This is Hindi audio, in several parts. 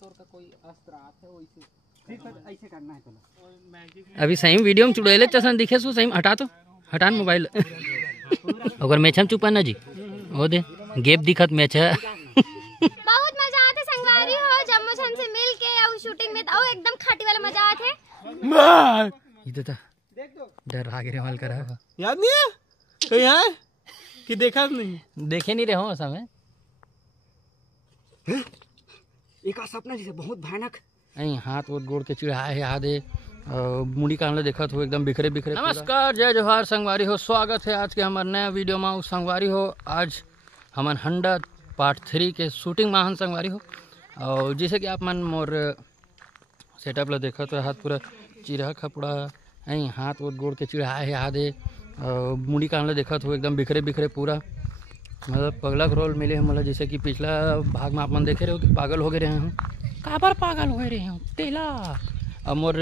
तौर का कोई अस्त्र आते है वैसे ऐसे करना है तो अभी सही वीडियो में चुड़ैले चसन दिखे सो सही हटा तो हटान मोबाइल अगर मेछम चुपा ना जी ओ दे गेप दिखत मेछ बहुत मजा आते संगवारी हो जम्मू छन से मिल के और शूटिंग में तो एकदम खाटी वाला मजा आते इधर था डर आगे रे माल करा याद नहीं है कहीं है कि देखा नहीं देखे नहीं रहे हो समय एक सपना जैसे बहुत भयानक नहीं हाथ वो गोड़ के चिढ़ा है याद है मुड़ी कांडे देखा तो एकदम बिखरे बिखरे। नमस्कार जय जोहार संगवारी हो, स्वागत है आज के हमारे नया वीडियो में। संगवारी हो आज हमार हंडा पार्ट 3 के शूटिंग में संगवारी हो और जैसे कि आप मन मोर सेटअप ला देखा तो हाथ पूरा चिरा खपड़ा नहीं हाथ वो गोड़ के चिढ़ा है याद है मुड़ी कांडे देखा तो एकदम बिखरे बिखरे पूरा मतलब पगला रोल मिले हैं। मतलब जैसे कि पिछला भाग में आप मन देखे रहे हो कि पागल हो गए रहे हूँ काबर पागल हो रहे हूँ तेला अब मोर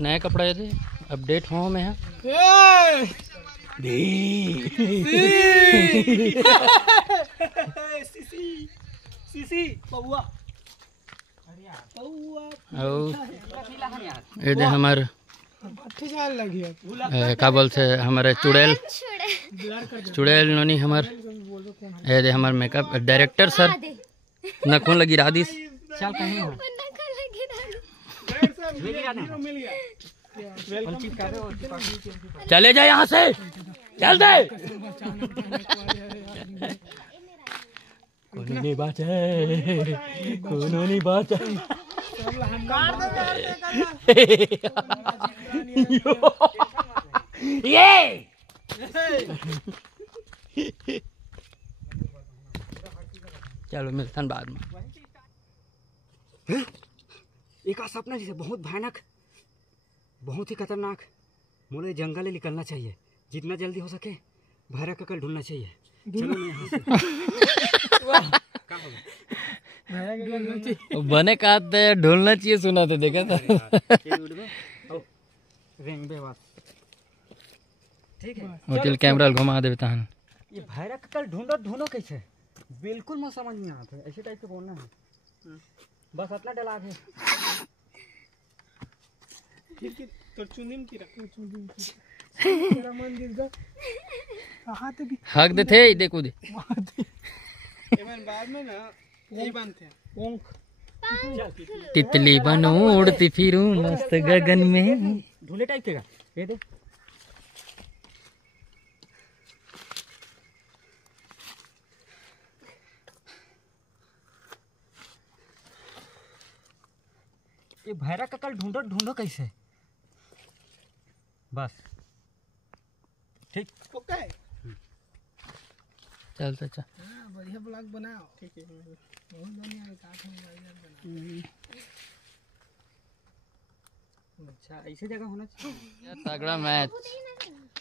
नए कपड़ा थे अपडेट हो में है ये दे हमारे का बोलते हमारे चुड़ैल नोनी हमार ये दे हमारे मेकअप डायरेक्टर सर नखून लगी राधिस चल कहीं चले जा यहाँ से चल दे कोनो नहीं बात है कोनो नहीं बात है ये चलो मिलते हैं बाद में। एक सपना जैसे बहुत भयानक बहुत ही खतरनाक मुझे जंगल में निकलना चाहिए जितना जल्दी हो सके भैरव का कल ढूंढना चाहिए। चलो बने का ढूंढना चाहिए सुना तो देखा था ठीक है होटल कैमरा घुमा देता है। ये भैरव का कल ढूंढो कैसे बिल्कुल मत समझ नहीं आता है ऐसे टाइप से बोलना है बस अपना डला है तो चुनिम की तेरा मन दिल का कहां तक हक दे थे देखो दे एमन बाद में ना यही बनते हैं ओंख तितली बनो उड़ती फिरूं मस्त गगन में ढूंढे टाइप के ये दे ये भैरव का कल ढूंढो कैसे बस ठीक ओके चल चल बढ़िया ब्लॉग बनाओ ठीक है बहुत बढ़िया साथ में बढ़िया अच्छा ऐसी जगह होना चाहिए तगड़ा मैच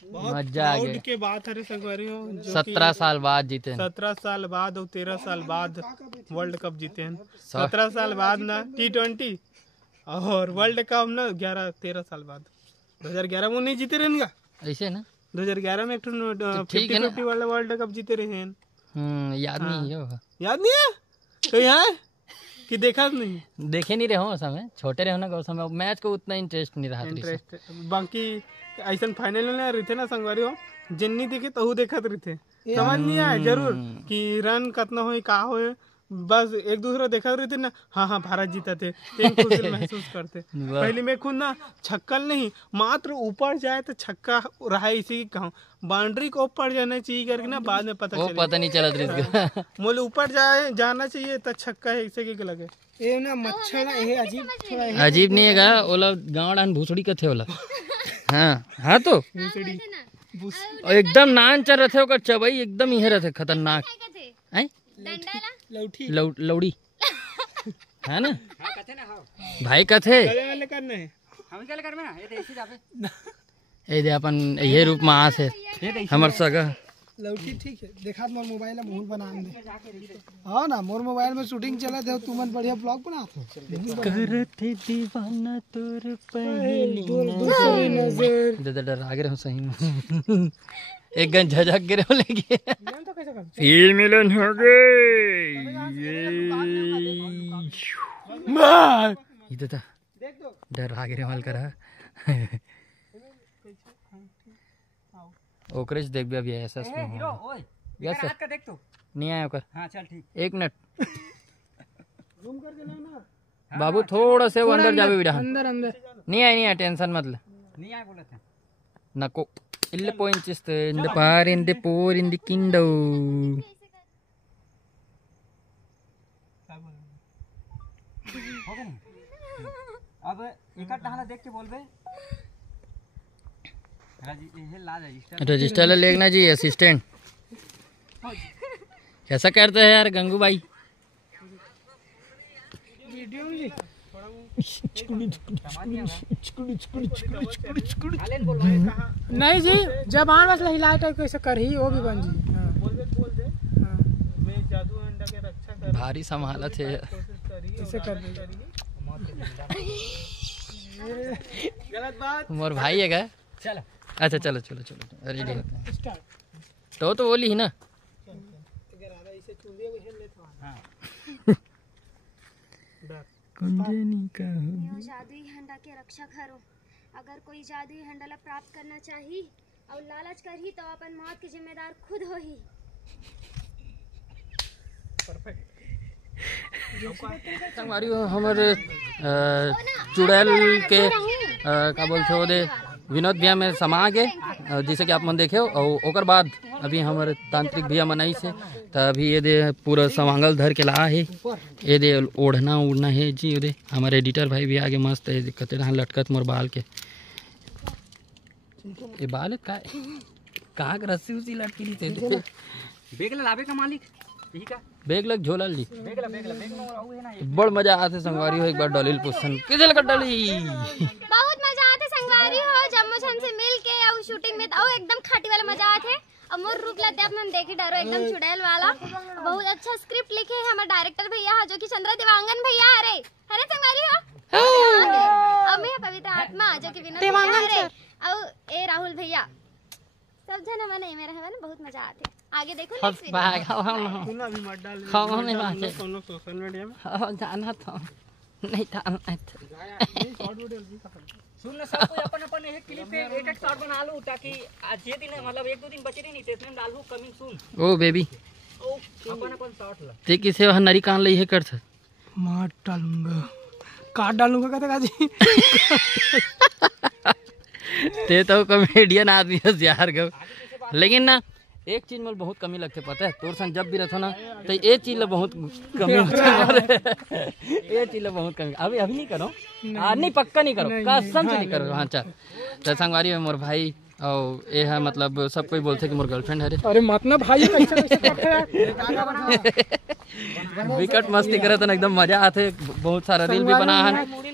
मजा आ गया के बाद हरे संगवारी हो 17 साल बाद जीते 17 साल बाद और 13 साल बाद वर्ल्ड कप जीते हैं 17 साल बाद ना T20 और वर्ल्ड कप ना 13 साल बाद 2011 में नहीं जीते रहेंगे ऐसे ना 2011 में एक 50-50 वाला वर्ल्ड कप जीते रहे हैं। याद नहीं है याद नहीं है तो यहाँ कि देखा नहीं देखे नहीं रहे हो समय छोटे रहे हो ना समय मैच को उतना इंटरेस्ट नहीं रहा इंटरेस्ट बाकी ऐसा फाइनल में रहे थे ना संगवारी हो जिन्नी देखे तहु देखत रहे थे समझ नहीं आया जरूर कि रन कितना हो का हो बस एक दूसरा देखा रहे थे ना हाँ भारत जीता थे खुशी महसूस करते पहले में खुद ना छक्कल नहीं मात्र ऊपर जाए तो छक्का रहा इसी की कहूँ बाउंड्री को ऊपर जाना चाहिए करके ना बाद में पता नहीं चला मोले ऊपर जाना चाहिए तो छक्का है इसे के लगे ये ना मच्छर ना ये अजीब थोड़ा अजीब नहीं है ओला गाँव डान भूसड़ी का थे ओला हाँ तो एकदम नान चल रहे थे चबई एकदम ही रहते खतरनाक लौड़ी है ना भाई कथे ये दे अपन ये रूप में आ से हमर सगा लौटी ठीक है देखा मोर मोबाइल में मुंह बना दे हां ना मोर मोबाइल में शूटिंग चला थे तू मन बढ़िया ब्लॉग बना करते दीवाना तोर पहली नजर डर आगे रहो सही एक गन झझक गिरे लगे फिर मिलन हो गए इधर था डर आगे रे माल करा ओकरे से देख भी अभी ऐसा हीरो ओए यस हाथ का देख तू नहीं आया ओकर हाँ चल ठीक 1 मिनट बाबू थोड़ा से वो अंदर जावे बिड़ा अंदर अंदर नहीं आया टेंशन मत ले नहीं आए बोले थे नको इल्ले पोइंचिस्त इन द पार इन द पोर इन द किंडो हो गए अब एक ढाला देख के बोल बे रजिस्टर लेना जी असिस्टेंट कैसा करते हैं यार गंगू भाई नहीं जी जबान बस हिलाए टाइप कैसे कर ही वो भी बन जी बोल दे मैं जादू अंडा के रक्षा कर भारी संभालत है कैसे कर दे गलत बात मोर भाई है क्या चलो अच्छा चलो चलो चलो रेडी होते हैं तो बोली ही ना जादुई हंडा के रक्षा करो अगर कोई जादुई हंडा प्राप्त करना चाही और लालच करही तो अपन मौत के जिम्मेदार खुद होही। हमारी हमारे चुड़ैल के का बोलते हो दे विनोद भैया में समा के जैसे कि आप मन देखे हो और ओकर बाद अभी हमारे तांत्रिक भैया मनाई से तभी ये दे पूरा समांगल धर के ला है ये दे ओढ़ना उड़ना है जी ये दे हमारे एडिटर भाई भी आगे मस्त है कहते रहा लटकत मोर बाल के ये बाल कहाँ के रस्सी उसी लटकी दी थे बेग लावे का मालिक यही का बेग लग झोला ली बेग में रहू है ना बड़ मजा आते संगवारी हो एक बार डॉली पुस्तन किधर लगा डॉली बहुत मजा आते संगवारी हो जम्मू छन से मिल के और शूटिंग में तो एकदम खाटी वाला मजा आते और मोर रूप लाते अपन देखी डरो एकदम चुड़ैल वाला बहुत अच्छा स्क्रिप्ट लिखे है हमारे डायरेक्टर भैया जो कि चंद्र देवांगन भैया अरे अरे संगवारी हो और मैं पवित्र आत्मा जो कि विनोद भैया अरे और ए राहुल भैया सब जन मैंने मेरा है ना बहुत मजा आते आगे देखो नेक्स्ट वीडियो सुना भी मत डाल नहीं बात सोशल मीडिया में जाना था नहीं था सुन ना सब कोई अपन अपन एक क्लिप पे एक शॉट बना लो ताकि आज ये दिन मतलब 1-2 दिन बचे नहीं थे इसमें डाल लूं कमिंग सून ओ बेबी ओ अपन अपन शॉट ला ते किसे वहां नरी कान लई है कर था मार डालूंगा काट डालूंगा कहते काजी ते तो कॉमेडियन आदमी है यार गो लेकिन ना एक चीज में बहुत कमी लगते पता है तोर संग जब भी रहता ना तो ये चीज ला बहुत कमी ये चीज ला बहुत कमी अभी नहीं करो नहीं पक्का नहीं करो कसम से नहीं करो हाँ चल तो संगवारी में मोर भाई और ये है मतलब सब कोई बोलते कि मोर गर्लफ्रेंड है अरे मतलब भाई कैसे करते विकट मस्ती करे तो एकदम मजा आते बहुत सारा रील भी बना है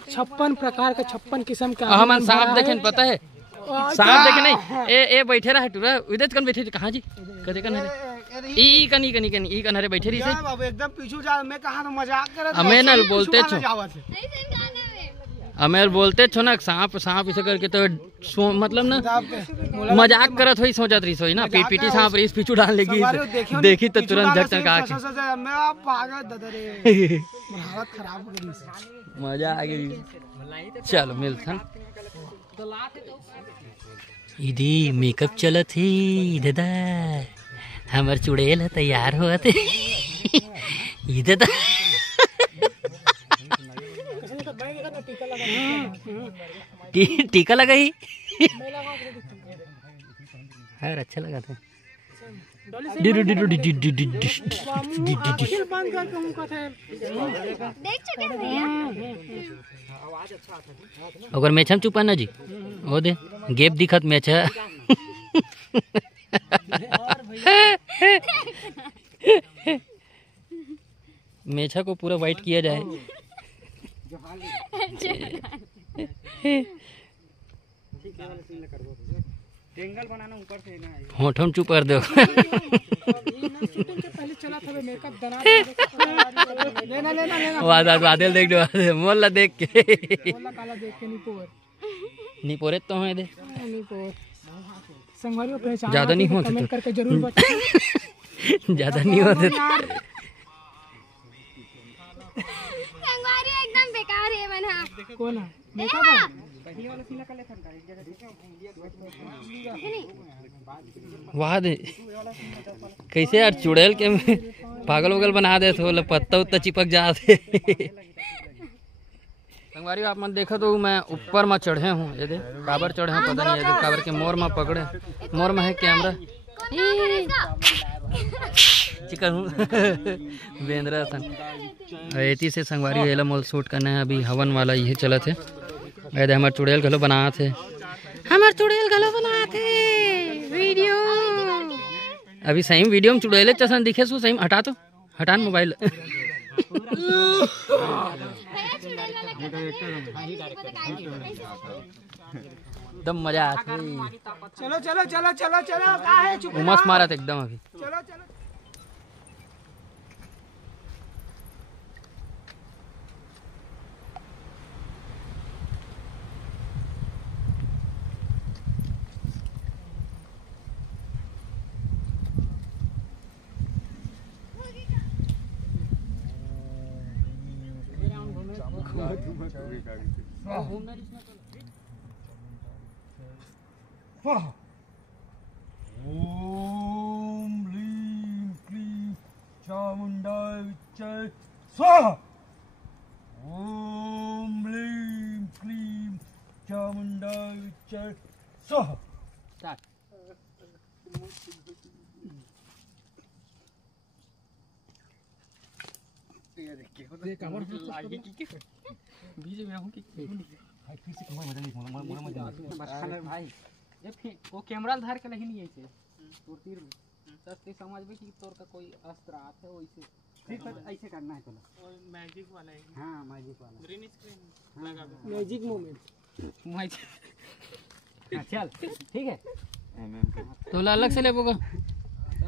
56 प्रकार का 56 किस्म का हम सांप देखे पता है सांप देखे नहीं ए बैठे रहा टूरा उधर कन बैठे कहाँ जी कदे कन हरे ई कनी कन हरे बैठे रही से एकदम पीछू जा मैं कहा तो मजाक कर हमें ना बोलते छो हमें बोलते छो ना सांप इसे करके तो मतलब ना मजाक करत होई सोचत रही सोई ना पीटी सांप रही पीछू डाल लेगी देखी तो तुरंत झटका का मैं आप पागल ददरे हालत खराब हो गई मजा आ गई चलो मिलथन इदी मेकअप चलत ही दादा हमार चुड़ैल तैयार होत ई दादा टीका लगा ही यार अच्छा लगा था अगर मेछम चुपा ना जी वो दे गेप दिखत मेछा मेछा को पूरा वाइट किया जाए टेंगल बनाना ऊपर से ना होठम चुप कर दो बादल देख दो मोला देख के नहीं पोरे तो है दे ज्यादा नहीं होते करके जरूर ज्यादा नहीं होते संगवारी एकदम कौन है देखा था वाह दे कैसे यार चुड़ैल के पागल वगल बना दे तो पत्ता उत्ता चिपक जाते। संगवारी आप मन देखो तो मैं ऊपर में चढ़े हूँ, ये दे काबर चढ़े हूँ पता नहीं, ये दे काबर के मोर में पकड़े, मोर में है कैमरा चिकन बेंद्रा सन ऐती से संगवारी एला मोल शूट करना है। अभी हवन वाला ये चला थे, ऐसे हमार चुड़ैल घलो बना थे, हमार चुड़ैल घलो बना थे वीडियो। अभी सही वीडियो में चुड़ैले चसन दिखे सु सही हटा तो हटान मोबाइल एकदम मजा आती। चलो चलो चलो चलो चलो कहाँ है चुप मस्त मारा था एकदम अभी। चलो चलो ओम ह्रीं क्लीं चामुंडाय विच्चय स्वाहा। ओम ह्रीं क्लीं चामुंडाय विच्चय स्वाहा। भाई वो कैमरा धार के नहीं ऐसे तोर तीर में सस्ते समझ में कि तोर का कोई अस्त्र आते हो वैसे फिर ऐसे करना है चलो। मैजिक वाला है हाँ मैजिक वाला ग्रीन स्क्रीन लगा दो मैजिक मोमेंट चल ठीक है। तो अलग से ले बोगा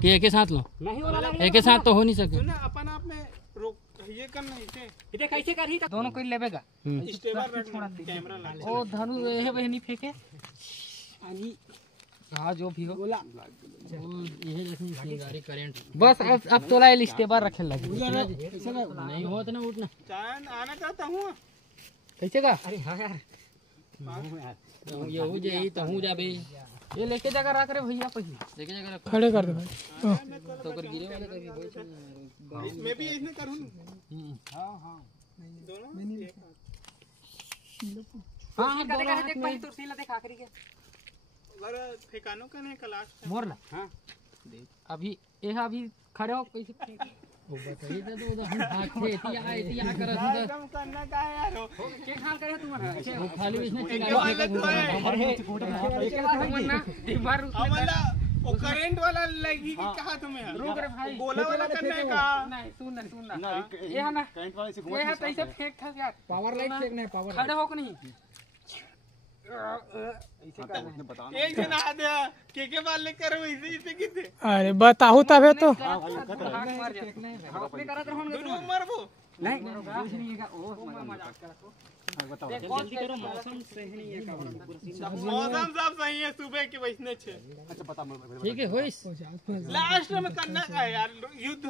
कि एक ही साथ लो, नहीं वाला एक ही साथ तो हो नहीं सके। ना अपन आप में रोक ये करना इसे इधर कैसे कर ही दोनों कोई लेबेगा स्टेबल रखना कैमरा ला ओ धनु ये बहनी फेंके अनि हाँ जो भी हो बोला ये जैसे सिंगारी करंट बस अब तोला स्टेबल रखे लगे नहीं हो तो ना उठना चांद आना चाहता हूँ कैसे का अरे हाँ यार ये हो जाई तो हूं जाबे ये लेके जाकर रख रे भैया पहले लेके जाकर रख खड़े कर दे भाई तो कर गिरे वाला कभी होई मैं भी इसने करूँ हाँ हाँ दोनों हां देख भाई तो सीला देख आखिरी के अगर फेकानो का नहीं क्लास मोर ला हाँ अभी ये अभी खड़े हो कैसे फेंके वो बताइए तो उधर हम हाथ से इतिया कर सुधर कम करना का है यार के खाल करे तुम्हारा वो खाली इसने एक चिंगारी वाला तो है एक बार ना दीवार वाला वो करंट वाला लगी कि कहा तुम्हें रुक रे भाई गोला वाला करना है का नहीं सुन ना ये है ना करंट वाले से ये है कैसे फेंक था यार पावर लाइट फेंकना है पावर खड़े हो कि नहीं एक जन आ गया के बाल लेकर वैसे इसे किसे अरे बताओ तबे तो दोनों मरबो नहीं कुछ नहीं है ओ मजाक कर बताओ जल्दी करो मौसम सही नहीं है का मौसम सब सही है सुबह के वैसने छे अच्छा बता ठीक है होइस लास्ट में करना का है यार युद्ध